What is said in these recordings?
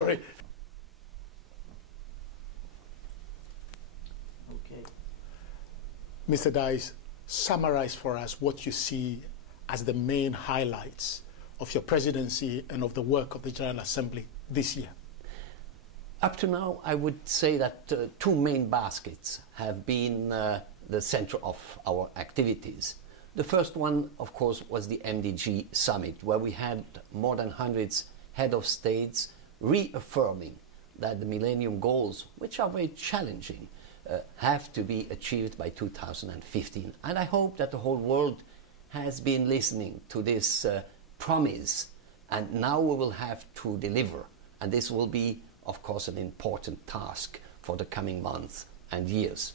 Sorry. Okay. Mr. Deiss, summarize for us what you see as the main highlights of your presidency and of the work of the General Assembly this year. Up to now, I would say that two main baskets have been the center of our activities. The first one, of course, was the MDG summit, where we had more than hundreds head of states reaffirming that the Millennium Goals, which are very challenging, have to be achieved by 2015. And I hope that the whole world has been listening to this promise, and now we will have to deliver. And this will be, of course, an important task for the coming months and years.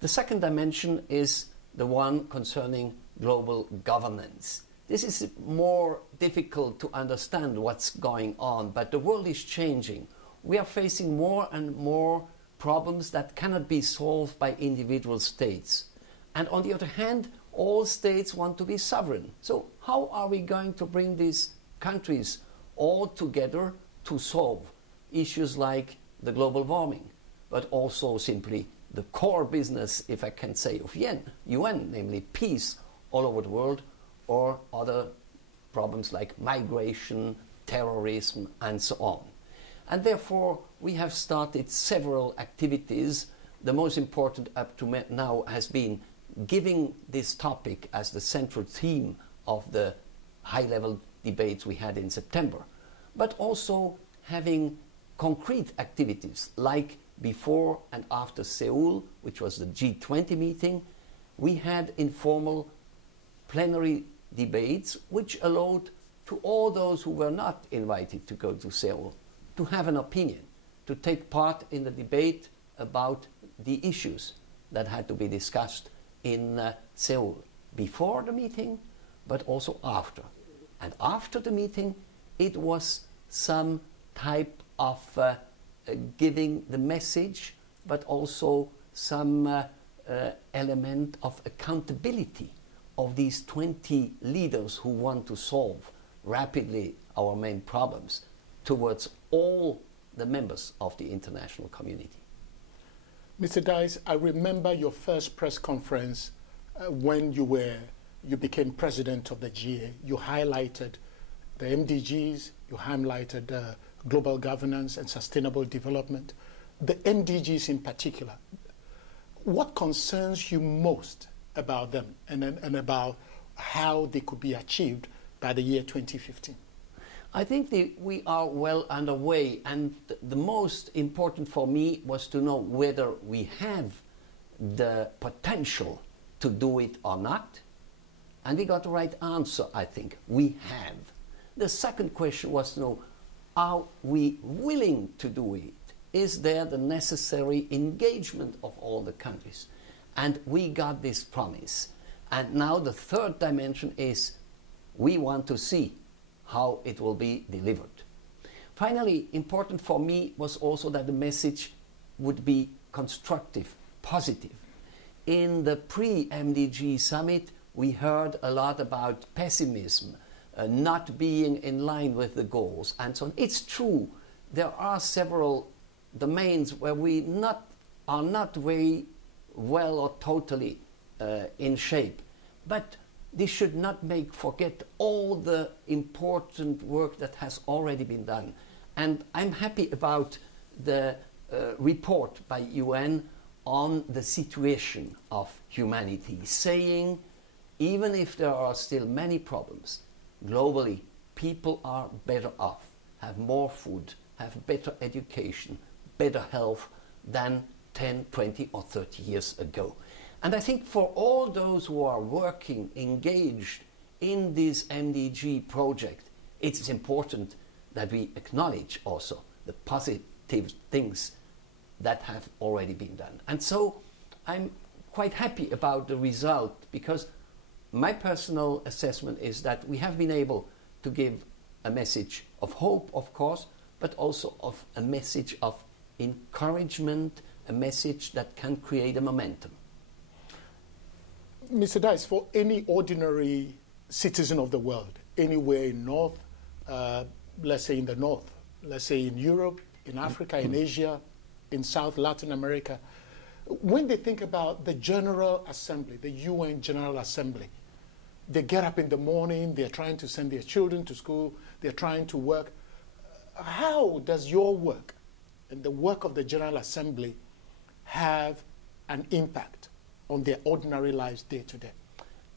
The second dimension is the one concerning global governance. This is more difficult to understand what's going on, but the world is changing. We are facing more and more problems that cannot be solved by individual states. And on the other hand, all states want to be sovereign. So how are we going to bring these countries all together to solve issues like the global warming, but also simply the core business, if I can say, of UN, namely peace all over the world, or other problems like migration, terrorism, and so on. And therefore, we have started several activities. The most important up to now has been giving this topic as the central theme of the high-level debates we had in September, but also having concrete activities like before and after Seoul, which was the G20 meeting. We had informal plenary debates which allowed to all those who were not invited to go to Seoul to have an opinion, to take part in the debate about the issues that had to be discussed in Seoul before the meeting, but also after. And after the meeting, it was some type of giving the message, but also some element of accountability of these 20 leaders who want to solve rapidly our main problems towards all the members of the international community. Mr. Deiss, I remember your first press conference when you became president of the GA. You highlighted the MDGs, you highlighted global governance and sustainable development, the MDGs in particular. What concerns you most about them and about how they could be achieved by the year 2015? I think we are well underway, and the most important for me was to know whether we have the potential to do it or not. And we got the right answer, I think. We have. The second question was to know, are we willing to do it? Is there the necessary engagement of all the countries? And we got this promise. And now the third dimension is we want to see how it will be delivered. Finally, important for me was also that the message would be constructive, positive. In the pre-MDG summit, we heard a lot about pessimism, not being in line with the goals, and so on. It's true, there are several domains where we are not very well or totally in shape. But this should not make forget all the important work that has already been done. And I'm happy about the report by UN on the situation of humanity, saying even if there are still many problems, globally people are better off, have more food, have better education, better health than 10, 20 or 30 years ago. And I think for all those who are working, engaged in this MDG project, it is important that we acknowledge also the positive things that have already been done. And so I'm quite happy about the result, because my personal assessment is that we have been able to give a message of hope, of course, but also of a message of encouragement, a message that can create a momentum. Mr. Deiss, for any ordinary citizen of the world, anywhere in North, let's say in the North let's say in Europe, in Africa, in Asia, in South Latin America, when they think about the General Assembly, the UN General Assembly, they get up in the morning, they're trying to send their children to school, they're trying to work. How does your work and the work of the General Assembly have an impact on their ordinary lives day to day?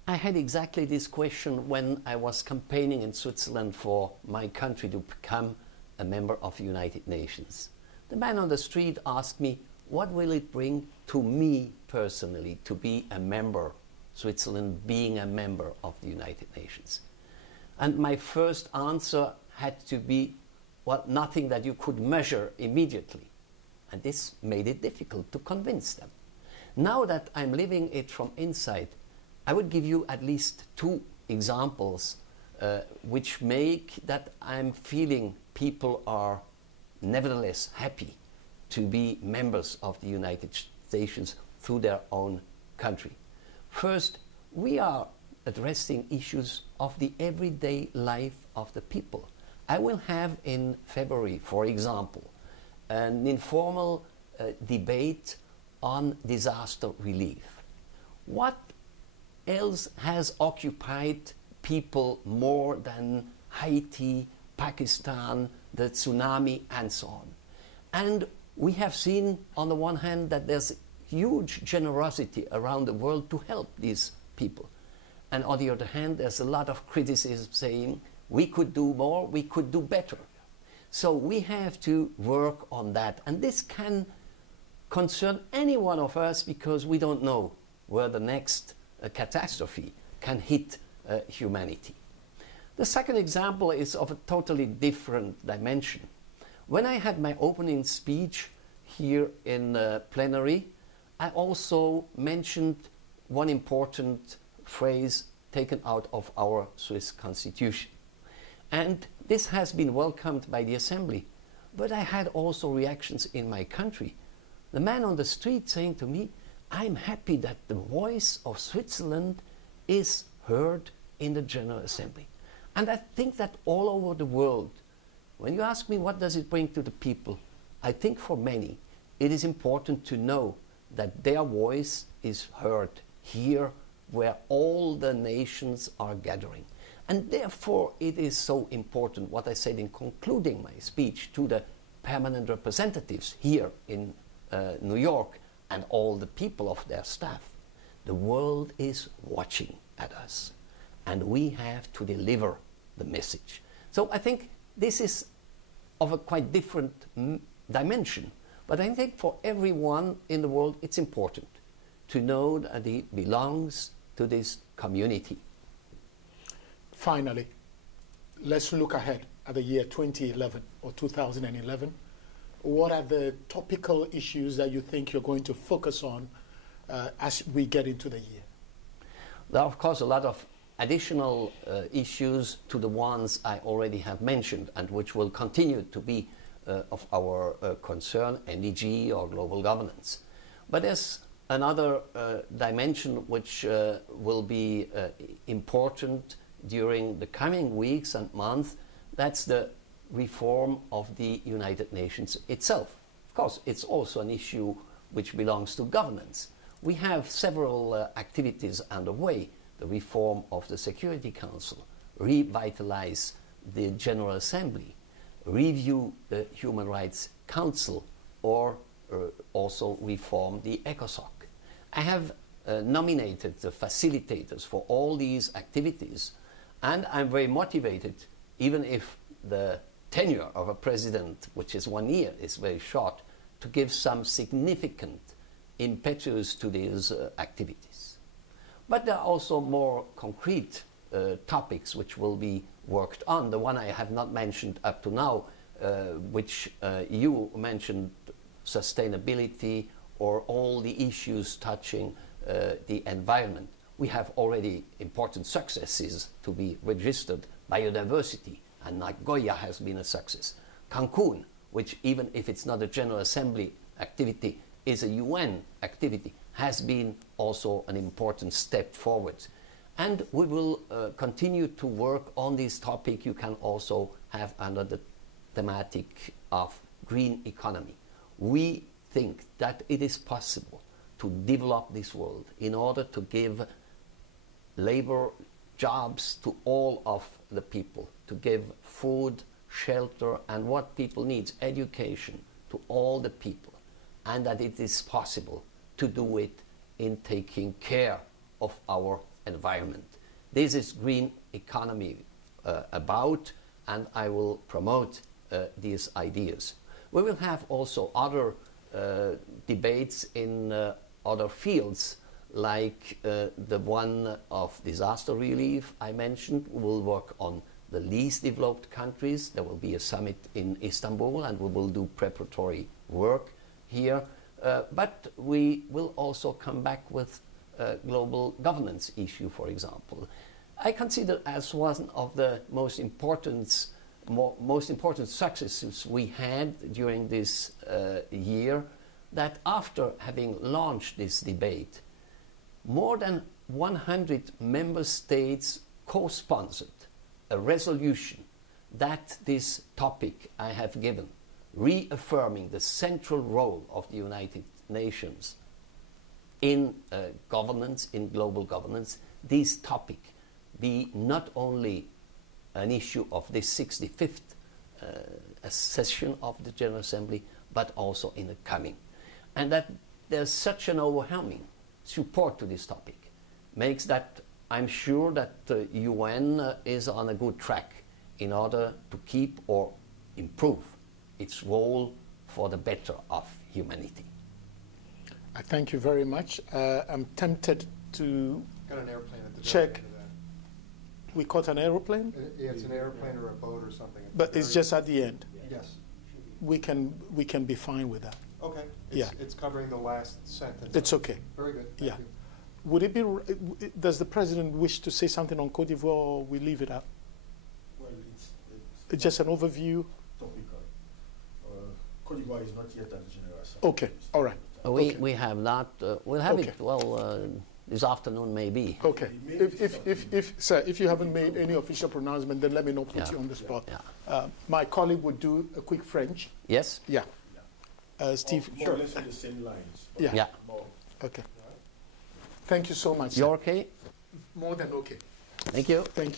I had exactly this question when I was campaigning in Switzerland for my country to become a member of the United Nations. The man on the street asked me, what will it bring to me personally to be a member, Switzerland being a member of the United Nations? And my first answer had to be, well, nothing that you could measure immediately. And this made it difficult to convince them. Now that I'm living it from inside, I would give you at least two examples which make that I'm feeling people are nevertheless happy to be members of the United Nations through their own country. First, we are addressing issues of the everyday life of the people. I will have in February, for example, an informal debate on disaster relief. What else has occupied people more than Haiti, Pakistan, the tsunami, and so on? And we have seen, on the one hand, that there's huge generosity around the world to help these people. And on the other hand, there's a lot of criticism saying, we could do more, we could do better. So we have to work on that. And this can concern any one of us because we don't know where the next catastrophe can hit humanity. The second example is of a totally different dimension. When I had my opening speech here in the plenary, I also mentioned one important phrase taken out of our Swiss Constitution. And this has been welcomed by the Assembly. But I had also reactions in my country. The man on the street saying to me, I'm happy that the voice of Switzerland is heard in the General Assembly. And I think that all over the world, when you ask me what does it bring to the people, I think for many it is important to know that their voice is heard here where all the nations are gathering. And therefore it is so important what I said in concluding my speech to the permanent representatives here in New York and all the people of their staff. The world is watching at us and we have to deliver the message. So I think this is of a quite different dimension, but I think for everyone in the world it's important to know that he belongs to this community. Finally, let's look ahead at the year 2011 or 2011. What are the topical issues that you think you're going to focus on as we get into the year? There are, of course, a lot of additional issues to the ones I already have mentioned and which will continue to be of our concern, NDG or global governance. But there's another dimension which will be important during the coming weeks and months. That's the reform of the United Nations itself. Of course, it's also an issue which belongs to governance. We have several activities underway: the reform of the Security Council, revitalize the General Assembly, review the Human Rights Council, or also reform the ECOSOC. I have nominated the facilitators for all these activities, and I'm very motivated, even if the tenure of a president, which is 1 year, is very short, to give some significant impetus to these activities. But there are also more concrete topics which will be worked on. The one I have not mentioned up to now, which you mentioned, sustainability or all the issues touching the environment. We have already important successes to be registered. Biodiversity, and Nagoya has been a success. Cancun, which even if it's not a General Assembly activity, is a UN activity, has been also an important step forward. And we will continue to work on this topic. You can also have under the thematic of green economy. We think that it is possible to develop this world in order to give labor, jobs to all of the people, to give food, shelter, and what people need, education, to all the people, and that it is possible to do it in taking care of our environment. This is green economy about, and I will promote these ideas. We will have also other debates in other fields, like the one of disaster relief I mentioned. We will work on the least developed countries. There will be a summit in Istanbul, and we will do preparatory work here. But we will also come back with global governance issue, for example. I consider as one of the most important successes we had during this year that after having launched this debate, more than 100 member states co-sponsored a resolution that this topic I have given, reaffirming the central role of the United Nations in governance, in global governance, this topic be not only an issue of this 65th session of the General Assembly, but also in the coming. And that there's such an overwhelming support to this topic makes that I'm sure that the UN is on a good track in order to keep or improve its role for the better of humanity. I thank you very much. I'm tempted to Got an airplane at the check. We caught an airplane? Yeah, it's an airplane or a boat or something. But it's just at the end. Yes. We can be fine with that. Okay. Yeah. It's covering the last sentence. It's okay. Very good. Yeah. Thank you. Would it be? Does the president wish to say something on Côte d'Ivoire, or we leave it out? Well, It's just an overview. topical. Côte d'Ivoire is not yet at the General Assembly. Okay. All right. Okay. We have not. We'll have Okay. it. Well, this afternoon maybe. Okay. Sir, if you haven't made any official pronouncement, then let me not put Yeah. you on the spot. Yeah. My colleague would do a quick French. Yes. Yeah. Steve. More or less on the same lines. but Yeah. Yeah. more. Okay. Thank you so much. You're okay. More than okay. Thank you. Thank you.